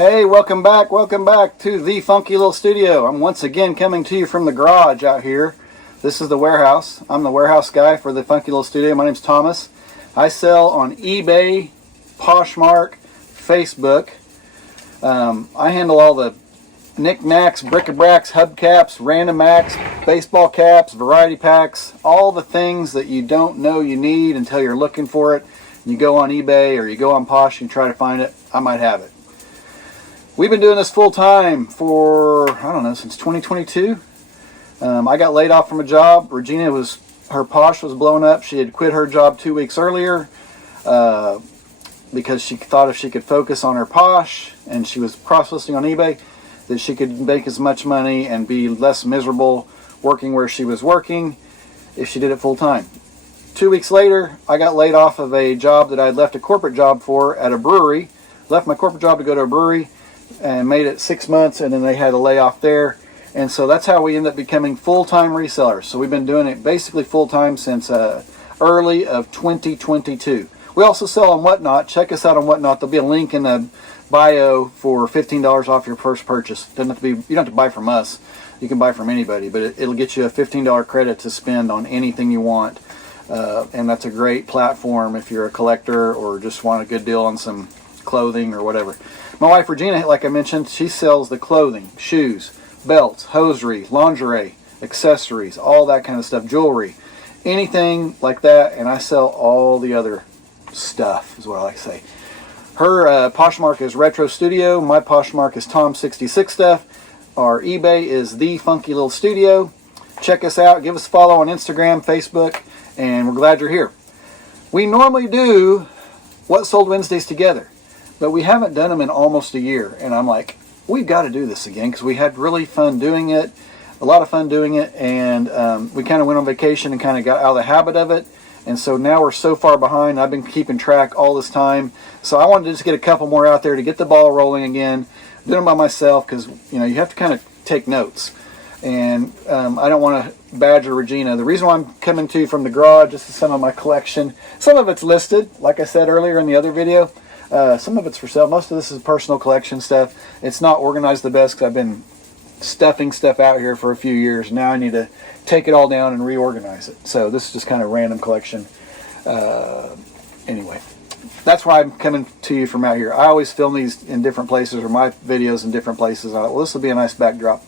Hey, welcome back to the Funky Little Studio. I'm once again coming to you from the garage out here. This is the warehouse. I'm the warehouse guy for the Funky Little Studio. My name's Thomas. I sell on eBay, Poshmark, Facebook. I handle all the knickknacks, bric-a-bracs, hubcaps, random acts, baseball caps, variety packs, all the things that you don't know you need until you're looking for it. You go on eBay or you go on Posh and you try to find it, I might have it. We've been doing this full time for, I don't know, since 2022. I got laid off from a job. Rajeana her Posh was blowing up. She had quit her job 2 weeks earlier because she thought if she could focus on her Posh and she was cross-listing on eBay, that she could make as much money and be less miserable working where she was working if she did it full time. 2 weeks later, I got laid off of a job that I'd left a corporate job for at a brewery. Left my corporate job to go to a brewery and made it 6 months, and then they had a layoff there. And so that's how we ended up becoming full-time resellers. So we've been doing it basically full-time since early of 2022. We also sell on Whatnot. Check us out on Whatnot. There'll be a link in the bio for $15 off your first purchase. Doesn't have to be, you don't have to buy from us. You can buy from anybody, but it'll get you a $15 credit to spend on anything you want. And that's a great platform if you're a collector or just want a good deal on some clothing or whatever. My wife Rajeana, like I mentioned, she sells the clothing, shoes, belts, hosiery, lingerie, accessories, all that kind of stuff, jewelry, anything like that, and I sell all the other stuff, is what I like to say. Her Poshmark is Retro Studio. My Poshmark is Tom66 Stuff. Our eBay is The Funky Little Studio. Check us out. Give us a follow on Instagram, Facebook, and we're glad you're here. We normally do What Sold Wednesdays together, but we haven't done them in almost a year, and I'm like, we've got to do this again because we had really fun doing it, a lot of fun doing it, and we kind of went on vacation and kind of got out of the habit of it, and so now we're so far behind. I've been keeping track all this time, so I wanted to just get a couple more out there to get the ball rolling again. Doing them by myself because you have to kind of take notes, and I don't want to badger Rajeana. The reason why I'm coming to you from the garage, this is some of my collection. Some of it's listed, like I said earlier in the other video. Some of it's for sale. Most of this is personal collection stuff. It's not organized the best because I've been stuffing stuff out here for a few years. Now I need to take it all down and reorganize it. So this is just kind of random collection. Anyway, that's why I'm coming to you from out here. I always film these in different places or my videos in different places. I thought, well, this will be a nice backdrop.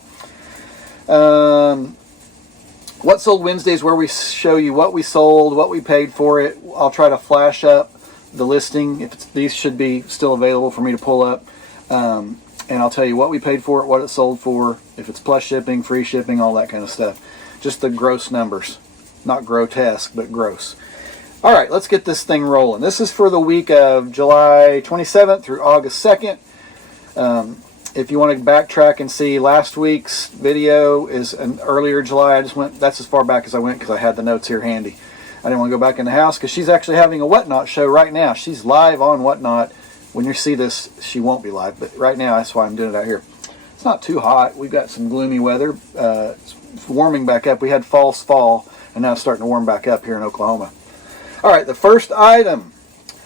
What Sold Wednesdays, where we show you what we sold, what we paid for it. I'll try to flash up the listing. These should be still available for me to pull up, and I'll tell you what we paid for it, what it sold for, if it's plus shipping, free shipping, all that kind of stuff. Just the gross numbers, not grotesque, but gross. All right, let's get this thing rolling. This is for the week of July 27th through August 2nd. If you want to backtrack and see last week's video is an earlier July. That's as far back as I went because I had the notes here handy. I didn't want to go back in the house because she's actually having a Whatnot show right now. She's live on Whatnot. When you see this, she won't be live, but right now that's why I'm doing it out here. It's not too hot. We've got some gloomy weather. It's warming back up. We had false fall, and now it's starting to warm back up here in Oklahoma. All right, the first item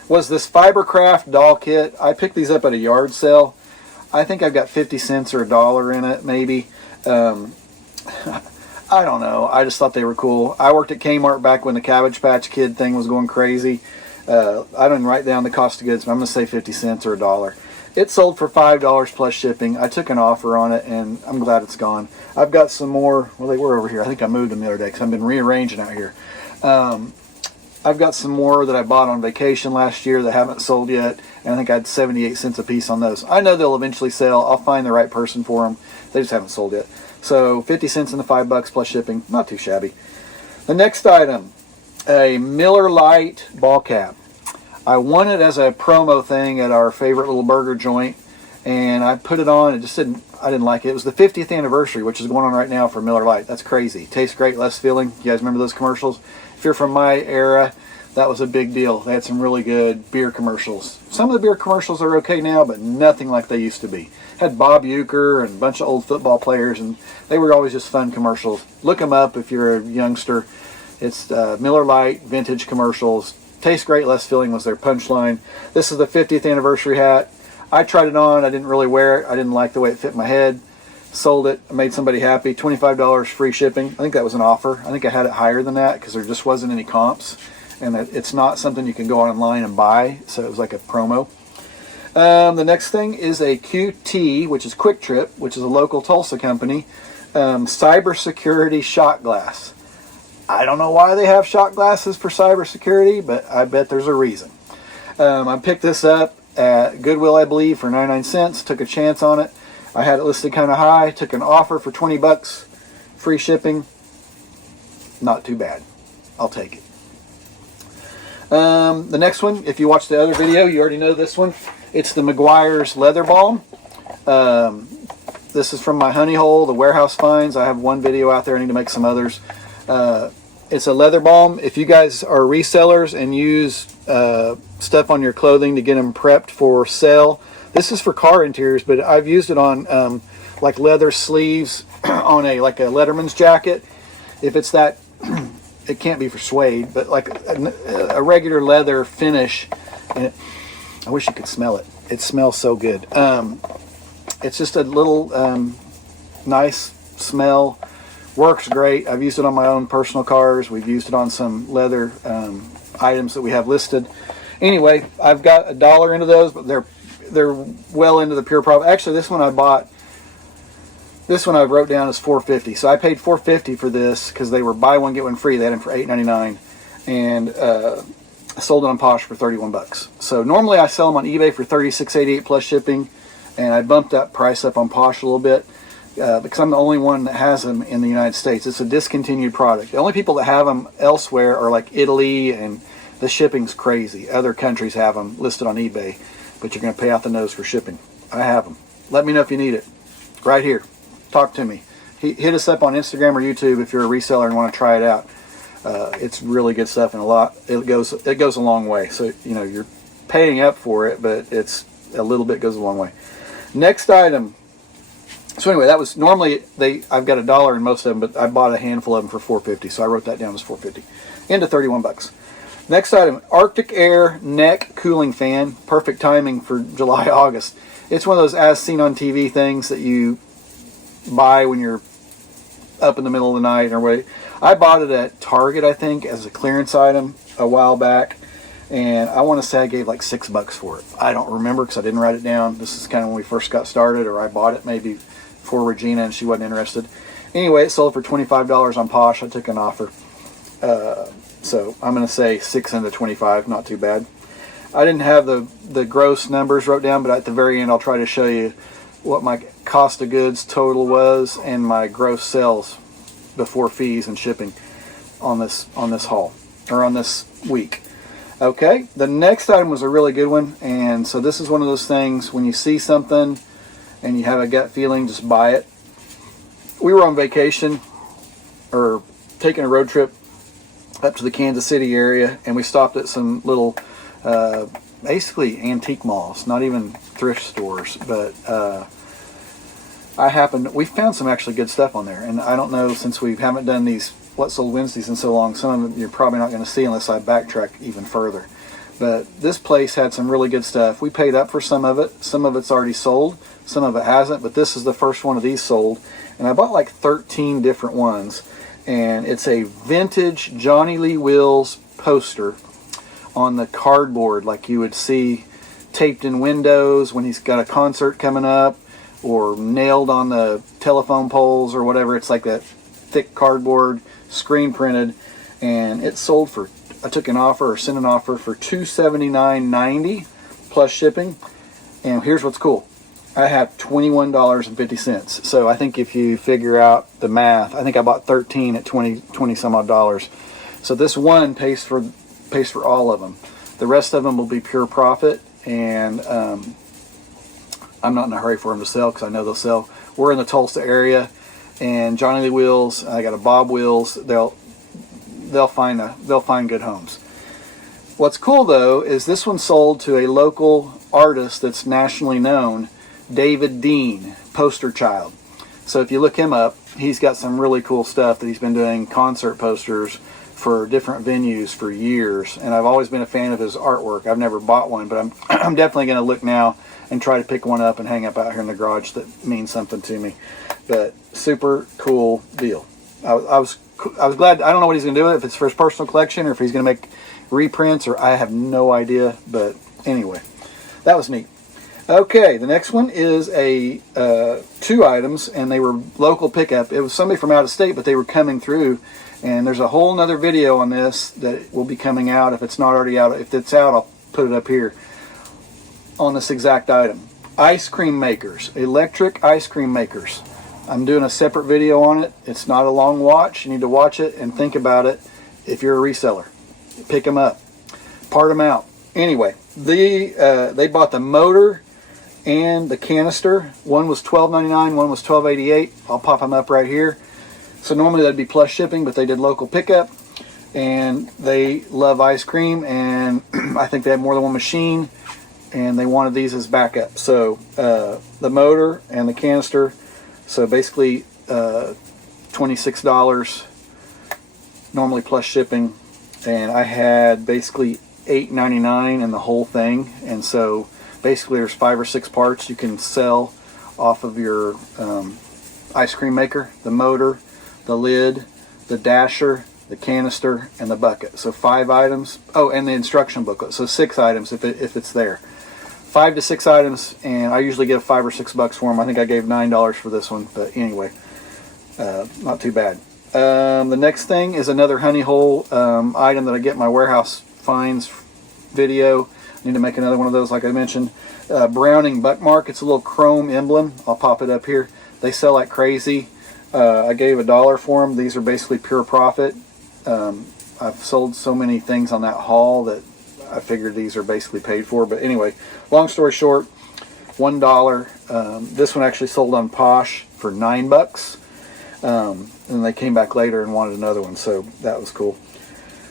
was this Fibercraft doll kit. I picked these up at a yard sale. I think I've got 50 cents or $1 in it, maybe. I don't know. I just thought they were cool. I worked at Kmart back when the Cabbage Patch Kid thing was going crazy. I didn't write down the cost of goods, but I'm going to say 50 cents or $1. It sold for $5 plus shipping. I took an offer on it, and I'm glad it's gone. I've got some more. Well, they were over here. I think I moved them the other day because I've been rearranging out here. I've got some more that I bought on vacation last year that haven't sold yet, and I think I had 78 cents a piece on those. I know they'll eventually sell. I'll find the right person for them. They just haven't sold yet. So 50 cents in the $5 plus shipping. Not too shabby. The next item, a Miller Lite ball cap. I won it as a promo thing at our favorite little burger joint, and I put it on. I didn't like it. It was the 50th anniversary, which is going on right now for Miller Lite. That's crazy. Tastes great, less filling. You guys remember those commercials? If you're from my era, that was a big deal. They had some really good beer commercials. Some of the beer commercials are okay now, but nothing like they used to be. Had Bob Uecker and a bunch of old football players, and they were always just fun commercials. Look them up if you're a youngster. It's Miller Lite vintage commercials. Tastes great, less filling was their punchline. This is the 50th anniversary hat. I tried it on. I didn't really wear it. I didn't like the way it fit my head. Sold it. I made somebody happy. $25 free shipping. I think that was an offer. I think I had it higher than that because there just wasn't any comps. And it's not something you can go online and buy. So it was like a promo. The next thing is a QT, which is Quick Trip, which is a local Tulsa company. Cybersecurity shot glass. I don't know why they have shot glasses for cybersecurity, but I bet there's a reason. I picked this up at Goodwill, I believe, for 99 cents. Took a chance on it. I had it listed kind of high. Took an offer for 20 bucks. Free shipping. Not too bad. I'll take it. The next one, if you watched the other video, you already know this one. It's the Meguiar's Leather Balm. This is from my honey hole, the warehouse finds. I have one video out there. I need to make some others. It's a leather balm. If you guys are resellers and use stuff on your clothing to get them prepped for sale, this is for car interiors, but I've used it on like leather sleeves on like a Letterman's jacket. If it's that, it can't be for suede, but like a regular leather finish. And I wish you could smell it. It smells so good. It's just a little nice smell. Works great. I've used it on my own personal cars. We've used it on some leather items that we have listed. Anyway, I've got $1 into those, but they're well into the pure profit. Actually, this one I bought. This one I wrote down as $4.50. So I paid $4.50 for this because they were buy one get one free. They had them for $8.99, and I sold it on Posh for 31 bucks. So normally I sell them on eBay for $36.88 plus shipping, and I bumped that price up on Posh a little bit. Because I'm the only one that has them in the United States. It's a discontinued product. The only people that have them elsewhere are like Italy, and the shipping's crazy. Other countries have them listed on eBay, but you're going to pay out the nose for shipping. I have them. Let me know if you need it. Right here. Talk to me. Hit us up on Instagram or YouTube if you're a reseller and want to try it out. It's really good stuff, and it goes a long way. So you're paying up for it, but it's a little bit goes a long way. Next item. So anyway, that was normally I've got $1 in most of them, but I bought a handful of them for $4.50, so I wrote that down as $4.50 into 31 bucks. Next item, Arctic Air neck cooling fan. Perfect timing for July, August. It's one of those as seen on TV things that you buy when you're up in the middle of the night or whatever. I bought it at Target, I think, as a clearance item a while back, and I want to say I gave like $6 for it. I don't remember because I didn't write it down. This is kind of when we first got started, or I bought it maybe for Rajeana and she wasn't interested. Anyway, it sold for $25 on Posh. I took an offer. So I'm going to say 6 into 25, not too bad. I didn't have the gross numbers wrote down, but at the very end I'll try to show you what my cost of goods total was and my gross sales before fees and shipping on this haul, or on this week. Okay, the next item was a really good one, and so this is one of those things when you see something and you have a gut feeling, just buy it. We were on vacation, or taking a road trip up to the Kansas City area, and we stopped at some little, basically antique malls, not even thrift stores, but we found some actually good stuff on there, and I don't know, since we haven't done these What Sold Wednesdays in so long, some of them you're probably not going to see unless I backtrack even further. But this place had some really good stuff. We paid up for some of it. Some of it's already sold. Some of it hasn't. But this is the first one of these sold. And I bought like 13 different ones. And it's a vintage Johnny Lee Wills poster on the cardboard, like you would see taped in windows when he's got a concert coming up, or nailed on the telephone poles or whatever. It's like that thick cardboard, screen printed. And it sold for, I took an offer or sent an offer for $279.90 plus shipping. And here's what's cool. I have $21.50. So I think if you figure out the math, I think I bought 13 at 20 some odd dollars. So this one pays for all of them. The rest of them will be pure profit, and I'm not in a hurry for them to sell because I know they'll sell. We're in the Tulsa area, and Johnny Lee Wills, I got a Bob Wills. They'll find good homes. What's cool though is this one sold to a local artist that's nationally known, David Dean, poster child. So if you look him up, he's got some really cool stuff that he's been doing, concert posters for different venues for years, and I've always been a fan of his artwork. I've never bought one, but I'm definitely going to look now and try to pick one up and hang up out here in the garage that means something to me. But super cool deal. I was glad. I don't know what he's going to do with it, if it's for his personal collection or if he's going to make reprints, or I have no idea. But anyway, that was neat. Okay, the next one is a 2 items, and they were local pickup. It was somebody from out of state, but they were coming through, and there's a whole nother video on this that will be coming out. If it's not already out, if it's out, I'll put it up here on this exact item. Ice cream makers, electric ice cream makers. I'm doing a separate video on it. It's not a long watch. You need to watch it and think about it. If you're a reseller, pick them up, part them out. Anyway, they bought the motor and the canister. One was $12.99, one was $12.88. I'll pop them up right here. So normally that'd be plus shipping, but they did local pickup, and they love ice cream, and I think they have more than one machine, and they wanted these as backup. So the motor and the canister, so basically $26 normally plus shipping, and I had basically $8.99 in the whole thing. And so basically there's 5 or 6 parts you can sell off of your ice cream maker: the motor, the lid, the dasher, the canister, and the bucket. So 5 items. Oh, and the instruction booklet. So 6 items if it's there. 5 to 6 items, and I usually get $5 or $6 for them. I think I gave $9 for this one, but anyway, not too bad. The next thing is another honey hole item that I get in my warehouse finds video. I need to make another one of those, like I mentioned. Browning Buckmark. It's a little chrome emblem. I'll pop it up here. They sell like crazy. I gave $1 for them. These are basically pure profit. I've sold so many things on that haul that I figured these are basically paid for. But anyway, long story short, $1. This one actually sold on Posh for $9. And they came back later and wanted another one, so that was cool.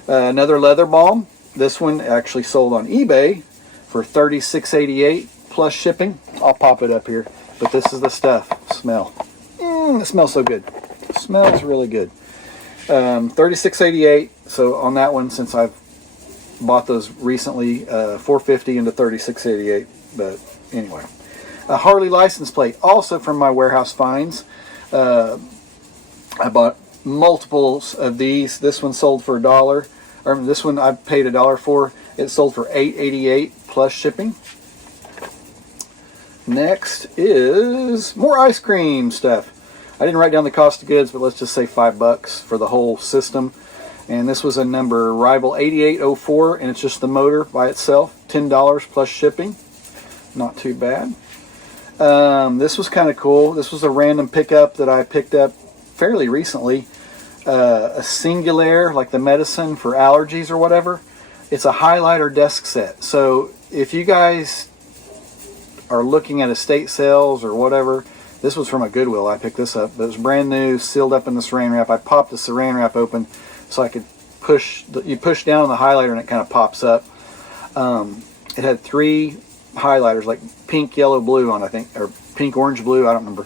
Another leather balm. This one actually sold on eBay for $36.88 plus shipping. I'll pop it up here. But this is the stuff. Smell. It smells so good. It smells really good. $36.88. So on that one, since I've bought those recently, $4.50 into $36.88. But anyway, a Harley license plate, also from my warehouse finds. I bought multiples of these. This one sold for $1. Or this one I paid $1 for. It sold for $8.88 plus shipping. Next is more ice cream stuff. I didn't write down the cost of goods, but let's just say $5 for the whole system. And this was a number Rival 8804, and it's just the motor by itself. $10 plus shipping. Not too bad. This was kind of cool. This was a random pickup that I picked up fairly recently. A Singulaire, like the medicine for allergies or whatever. It's a highlighter desk set. So if you guys are looking at estate sales or whatever, this was from a Goodwill. I picked this up. It was brand new, sealed up in the saran wrap. I popped the saran wrap open so I could you push down on the highlighter and it kind of pops up. It had 3 highlighters, like pink, yellow, blue on, I think, or pink, orange, blue, I don't remember.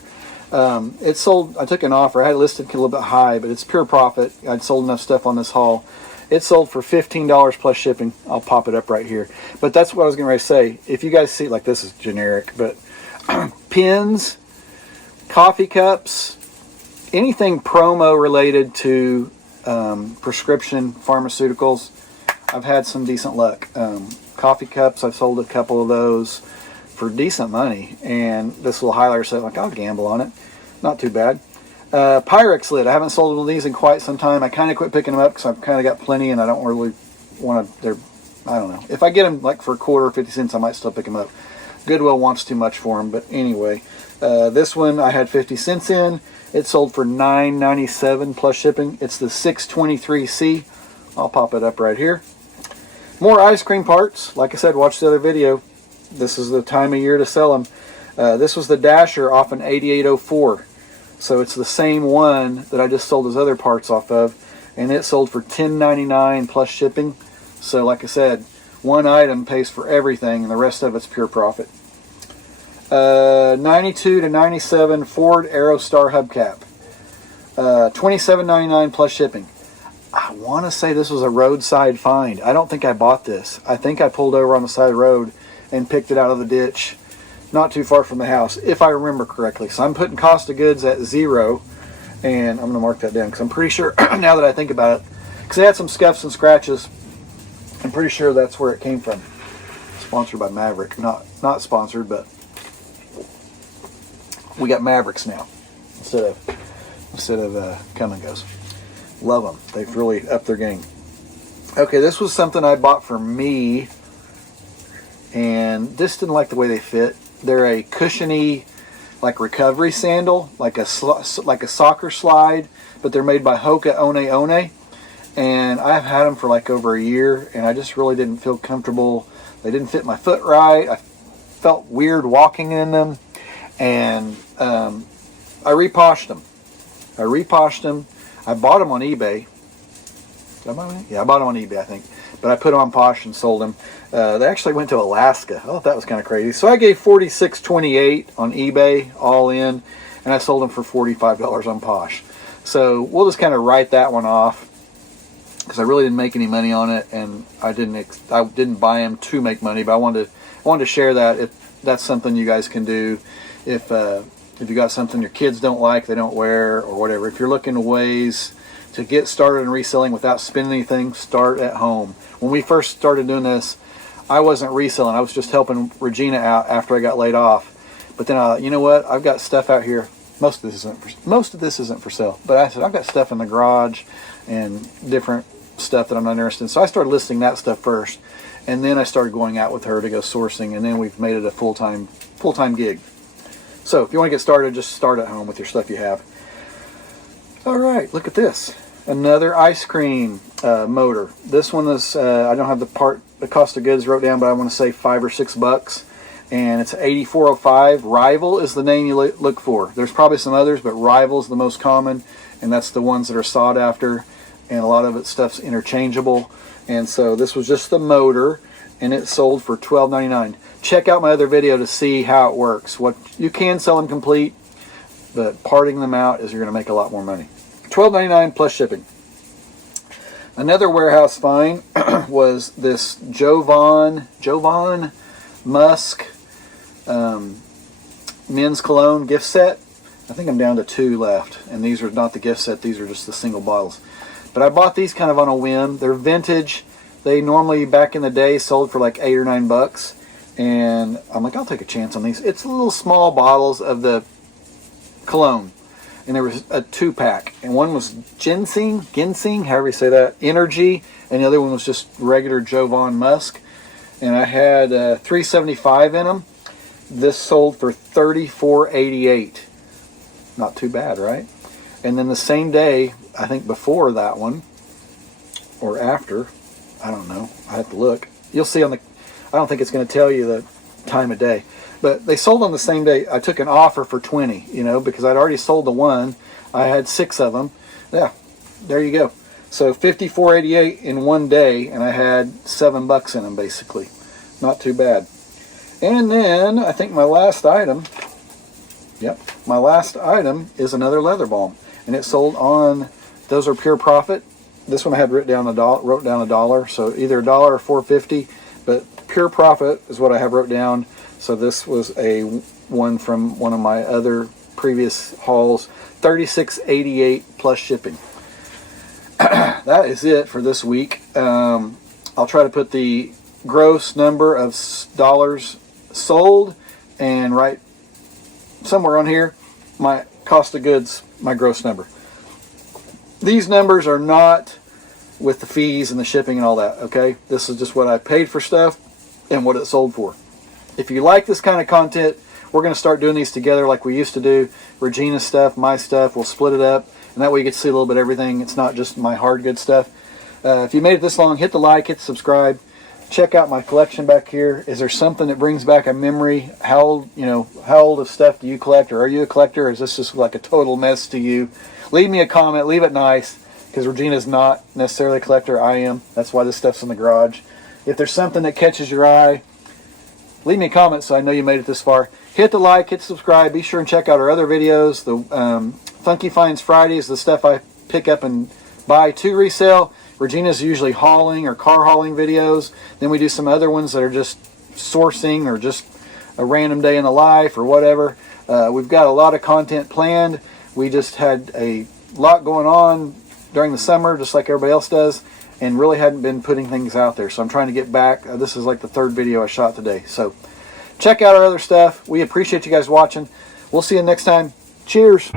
It sold, I took an offer, I had it listed a little bit high, but it's pure profit. I'd sold enough stuff on this haul. It sold for $15 plus shipping. I'll pop it up right here. But that's what I was getting ready to say. If you guys see, like, this is generic, but pins, coffee cups, anything promo related to prescription pharmaceuticals, I've had some decent luck. Coffee cups, I've sold a couple of those for decent money, and this little highlighter set, like, I'll gamble on it. Not too bad. Pyrex lid, I haven't sold one of these in quite some time. I kind of quit picking them up because I've kind of got plenty and I don't really want to, I don't know. If I get them like for $0.25 or 50 cents, I might still pick them up. Goodwill wants too much for them, but anyway. This one I had 50 cents in. It sold for $9.97 plus shipping. It's the 623C. I'll pop it up right here. More ice cream parts. Like I said, watch the other video. This is the time of year to sell them. This was the dasher off an 8804. So it's the same one that I just sold his other parts off of. And it sold for $10.99 plus shipping. So like I said, one item pays for everything and the rest of it's pure profit. 92 to 97 Ford Aerostar hubcap. $27.99 plus shipping. I want to say this was a roadside find. I don't think I bought this. I think I pulled over on the side of the road and picked it out of the ditch not too far from the house, if I remember correctly. So I'm putting cost of goods at 0, and I'm going to mark that down because I'm pretty sure, now that I think about it, because they had some scuffs and scratches, I'm pretty sure that's where it came from. Sponsored by Maverick. Not sponsored, but we got Mavericks now instead of Come and Goes. Love them. They've really upped their game. Okay, this was something I bought for me, and this didn't like the way they fit. They're a cushiony, like recovery sandal, like a soccer slide, but they're made by Hoka One One, and I've had them for like over a year, and I just really didn't feel comfortable. They didn't fit my foot right. I felt weird walking in them, and I reposhed them. I bought them on eBay. Did I buy them? Yeah, I bought them on eBay, I think. But I put them on Posh and sold them. They actually went to Alaska. I thought that was kind of crazy. So I gave $46.28 on eBay, all in, and I sold them for $45 on Posh. So we'll just kind of write that one off, because I really didn't make any money on it, and I didn't buy them to make money. But I wanted to share that if that's something you guys can do. If you got something your kids don't like, they don't wear, or whatever. If you're looking at ways to get started in reselling without spending anything, start at home. When we first started doing this, I wasn't reselling. I was just helping Rajeana out after I got laid off. But then you know what? I've got stuff out here. Most of this isn't for sale. But I said, I've got stuff in the garage and different stuff that I'm not interested in. So I started listing that stuff first. And then I started going out with her to go sourcing. And then we've made it a full-time gig. So if you want to get started, just start at home with your stuff you have. All right, look at this. Another ice cream motor. This one is, I don't have the cost of goods wrote down, but I want to say $5 or $6. And it's 8405. Rival is the name you look for. There's probably some others, but Rival is the most common, and that's the ones that are sought after. And a lot of its stuff's interchangeable. And so this was just the motor, and it sold for $12.99. Check out my other video to see how it works. What you can sell them complete, but parting them out is you're going to make a lot more money. $12.99 plus shipping. Another warehouse find was this Jovan Musk men's cologne gift set. I think I'm down to 2 left, and these are not the gift set, these are just the single bottles. But I bought these kind of on a whim. They're vintage. They normally, back in the day, sold for like $8 or $9. And I'm like, I'll take a chance on these. It's little small bottles of the cologne. And there was a 2-pack. And one was ginseng, however you say that, energy. And the other one was just regular Jovan Musk. And I had $3.75 in them. This sold for $34.88. Not too bad, right? And then the same day, I think before that one, or after, I don't know, I have to look. You'll see on the, I don't think it's going to tell you the time of day. But they sold on the same day. I took an offer for 20, because I'd already sold the one. I had 6 of them. Yeah, there you go. So $54.88 in one day, and I had $7 in them, basically. Not too bad. And then I think my last item, is another leather balm. And it sold on, those are pure profit. This one I had wrote down $1, so either $1 or $4.50, but pure profit is what I have wrote down. So this was a one from one of my other previous hauls, $36.88 plus shipping. That is it for this week. I'll try to put the gross number of dollars sold and write somewhere on here my cost of goods, my gross number. These numbers are not with the fees and the shipping and all that, okay? This is just what I paid for stuff and what it sold for. If you like this kind of content, we're going to start doing these together like we used to do. Rajeana's stuff, my stuff, we'll split it up, and that way you get to see a little bit of everything. It's not just my hard good stuff. If you made it this long, hit the like, hit the subscribe. Check out my collection back here. Is there something that brings back a memory? How old of stuff do you collect, or are you a collector, or is this just like a total mess to you? Leave me a comment, leave it nice, because Rajeana's not necessarily a collector, I am. That's why this stuff's in the garage. If there's something that catches your eye, leave me a comment so I know you made it this far. Hit the like, hit subscribe, be sure and check out our other videos. The Funky Finds Fridays, the stuff I pick up and buy to resell. Rajeana's usually hauling or car hauling videos. Then we do some other ones that are just sourcing or just a random day in the life or whatever. We've got a lot of content planned. We just had a lot going on during the summer, just like everybody else does, and really hadn't been putting things out there. So I'm trying to get back. This is like the third video I shot today. So check out our other stuff. We appreciate you guys watching. We'll see you next time. Cheers.